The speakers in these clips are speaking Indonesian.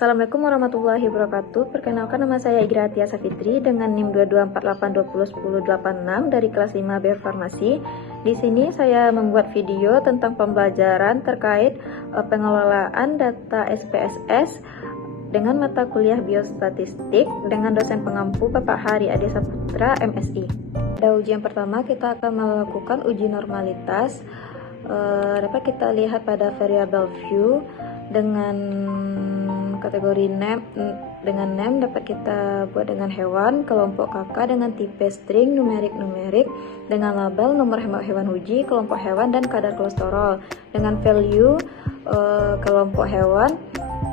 Assalamualaikum warahmatullahi wabarakatuh. Perkenalkan, nama saya Igratia Safitri dengan NIM 2248201086 dari kelas 5B Farmasi. Di sini saya membuat video tentang pembelajaran terkait pengelolaan data SPSS dengan mata kuliah biostatistik dengan dosen pengampu Bapak Hari Adi Saputra, MSI. Pada ujian pertama kita akan melakukan uji normalitas. Dapat kita lihat pada variable view dengan kategori name, dengan name dapat kita buat dengan hewan, kelompok kakak dengan tipe string, numerik, dengan label nomor hewan uji, kelompok hewan, dan kadar kolesterol. Dengan value kelompok hewan,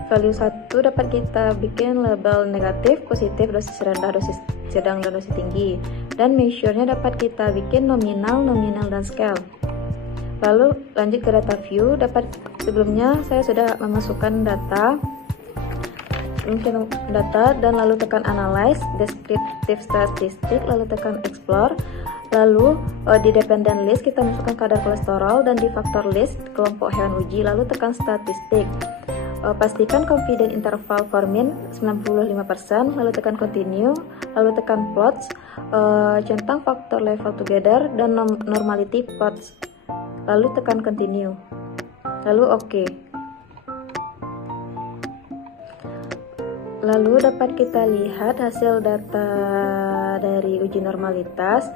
value 1 dapat kita bikin label negatif, positif, dosis rendah, dosis sedang, dan dosis tinggi. Dan measure-nya dapat kita bikin nominal, dan scale. Lalu lanjut ke data view. Sebelumnya saya sudah memasukkan data dan lalu tekan analyze, descriptive statistik, lalu tekan explore. Lalu di dependent list kita masukkan kadar kolesterol, dan di factor list kelompok hewan uji, lalu tekan statistik. Pastikan confidence interval for mean 95%, lalu tekan continue, lalu tekan plots, centang factor level together dan normality plots, lalu tekan continue, lalu oke. Lalu dapat kita lihat hasil data dari uji normalitas.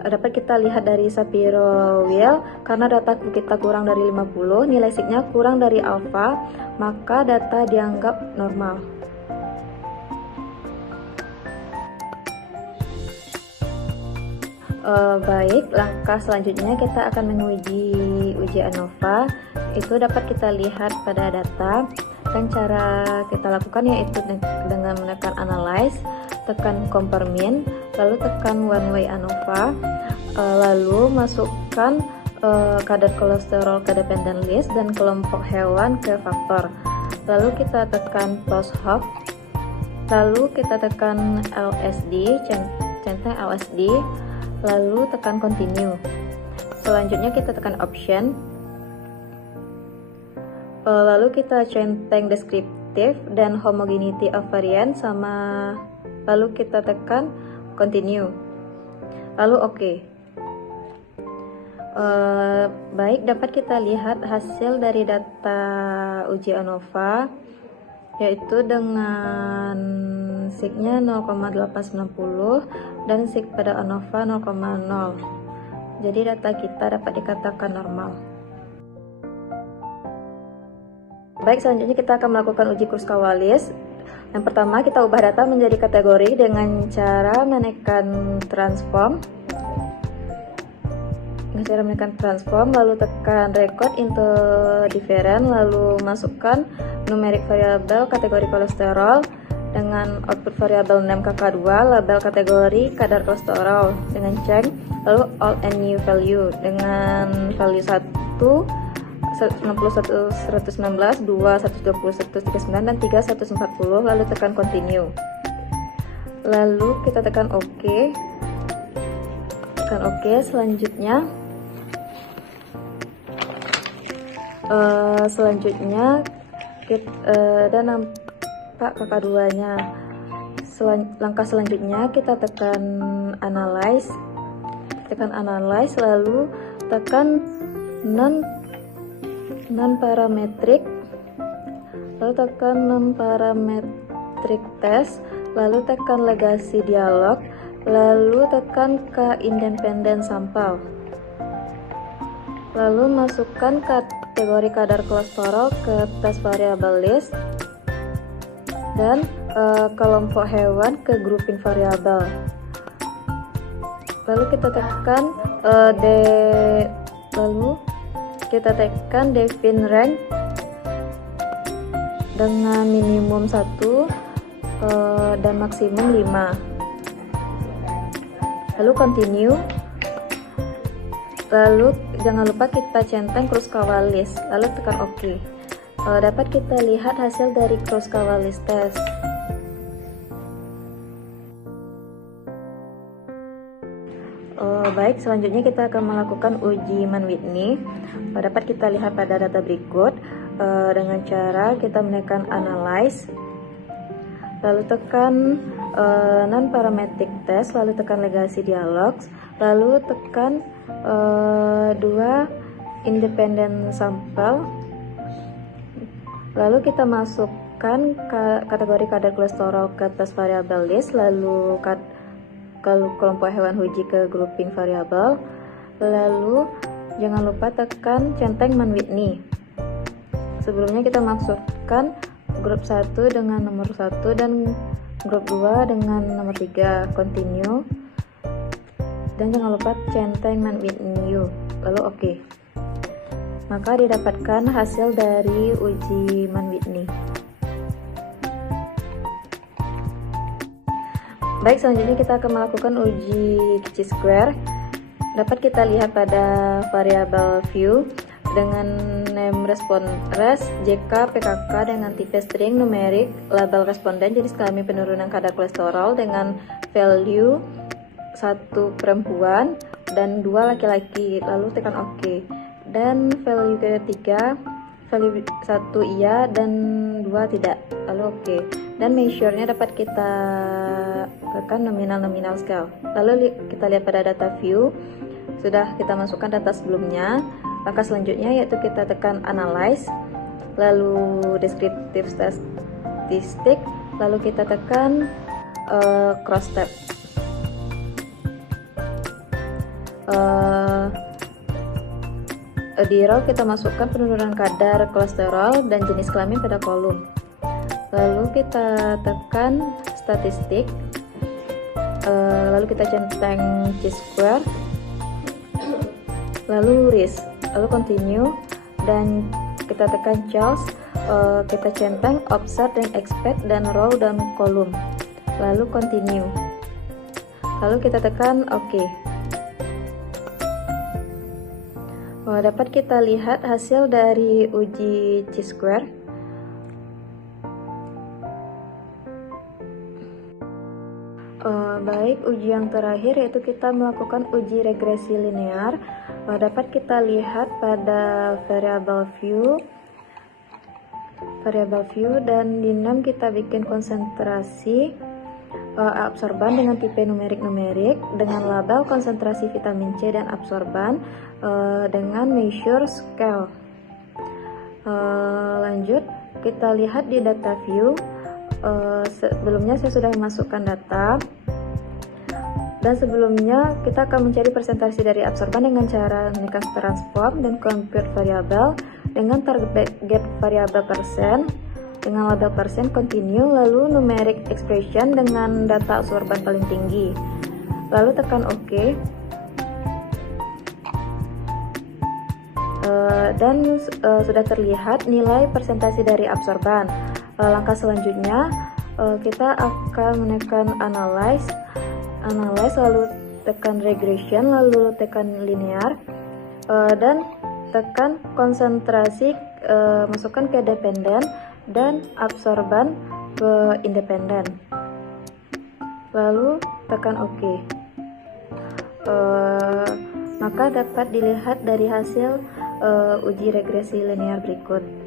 Dapat kita lihat dari Shapiro Wheel, karena data kita kurang dari 50, nilai sigma kurang dari alfa, maka data dianggap normal. Baik, langkah selanjutnya kita akan menguji uji ANOVA. Itu dapat kita lihat pada data. Dan cara kita lakukan yaitu dengan menekan analyze, tekan compare mean, lalu tekan one way ANOVA, lalu masukkan kadar kolesterol ke dependent list dan kelompok hewan ke faktor. Lalu kita tekan post hoc, lalu kita tekan LSD, centang LSD, lalu tekan continue. Selanjutnya kita tekan option, lalu kita centang descriptive dan homogeneity of variance sama, lalu kita tekan continue, lalu oke. Baik, dapat kita lihat hasil dari data uji ANOVA, yaitu dengan signya 0,890 dan sig pada ANOVA 0,0. Jadi data kita dapat dikatakan normal. Baik, selanjutnya kita akan melakukan uji Kruskal-Wallis. Yang pertama, kita ubah data menjadi kategori dengan cara menekan transform. Lalu tekan record into different, lalu masukkan numerik variabel kategori kolesterol dengan output variabel name kakak 2, label kategori kadar kolesterol dengan check, lalu all and new value dengan value 1 61 116, 2 120 139, dan 3 140, lalu tekan continue, lalu kita tekan OK. Selanjutnya dan nampak kakak 2 nya. Langkah selanjutnya kita tekan analyze, lalu tekan non parametric, lalu tekan non parametric test, lalu tekan legacy dialog, lalu tekan ke independent sampel, lalu masukkan kategori kadar kolesterol ke test variable list dan kelompok hewan ke grouping variabel, lalu kita tekan define rank dengan minimum 1 dan maksimum 5, lalu continue, lalu jangan lupa kita centang Kruskal-Wallis, lalu tekan OK. Dapat kita lihat hasil dari Kruskal-Wallis test. Baik, selanjutnya kita akan melakukan uji Mann-Whitney. Dapat kita lihat pada data berikut dengan cara kita menekan analyze, lalu tekan non-parametric test, lalu tekan legasi dialogs, lalu tekan 2 independent sample, lalu kita masukkan kategori kadar kolesterol ke tes variabel list, lalu kelompok hewan uji ke grouping variabel, lalu jangan lupa tekan centang Mann-Whitney. Sebelumnya kita masukkan grup 1 dengan nomor 1 dan grup 2 dengan nomor 3, continue, dan jangan lupa centang Mann-Whitney, lalu oke. Maka didapatkan hasil dari uji Mann-Whitney. Baik, selanjutnya kita akan melakukan uji chi-square. Dapat kita lihat pada variabel view dengan name res, JK, PKK dengan tipe string, numerik, label responden, jenis kelamin, penurunan kadar kolesterol dengan value 1 perempuan dan 2 laki-laki, lalu tekan OK. Dan value ketiga, value 1 iya dan 2 tidak, lalu OK. Dan measure-nya dapat kita tekan nominal scale. Lalu kita lihat pada data view, sudah kita masukkan data sebelumnya. Langkah selanjutnya yaitu kita tekan analyze, lalu descriptive statistic, lalu kita tekan cross tab. Di row kita masukkan penurunan kadar kolesterol dan jenis kelamin pada kolom. Lalu kita tekan statistik, lalu kita centang chi-square, lalu risk, lalu continue, dan kita tekan charts, kita centang observe dan expect dan row dan kolom, lalu continue, lalu kita tekan OK. Dapat kita lihat hasil dari uji chi-square. Baik, uji yang terakhir yaitu kita melakukan uji regresi linear. Dapat kita lihat pada variabel view dan di name kita bikin konsentrasi absorban dengan tipe numerik dengan label konsentrasi vitamin C dan absorban dengan measure scale. Lanjut kita lihat di data view. Sebelumnya saya sudah memasukkan data, dan sebelumnya kita akan mencari presentasi dari absorban dengan cara menekan transform dan compute variabel dengan target variabel persen dengan label persen, continue, lalu numeric expression dengan data absorban paling tinggi, lalu tekan OK. Dan sudah terlihat nilai presentasi dari absorban. Langkah selanjutnya kita akan menekan analyze, lalu tekan regression, lalu tekan linear, dan tekan konsentrasi, masukkan ke dependen dan absorban ke independen, lalu tekan OK. Maka dapat dilihat dari hasil uji regresi linear berikut.